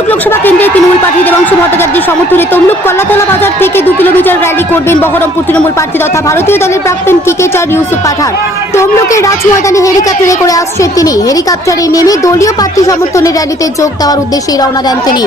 তমলুক লোকসভা কেন্দ্রে তৃণমূল প্রার্থী দেবাংশু ভট্টাচার্যের সমর্থনে তমলুক কল্লাতলা বাজার থেকে 2 কিলোমিটার র্যালি করবেন বহরমপুর তৃণমূল প্রার্থী তথা ভারতীয় দলের প্রাক্তন ক্রিকেটার ইউসুফ পাঠান। তমলুকের রাজ ময়দানে হেলিকপ্টারে করে আসছেন তিনি। হেলিকপ্টারে নেমে দলীয় প্রার্থী সমর্থনের র্যালিতে যোগ দেওয়ার উদ্দেশ্যে রওনা দেন তিনি।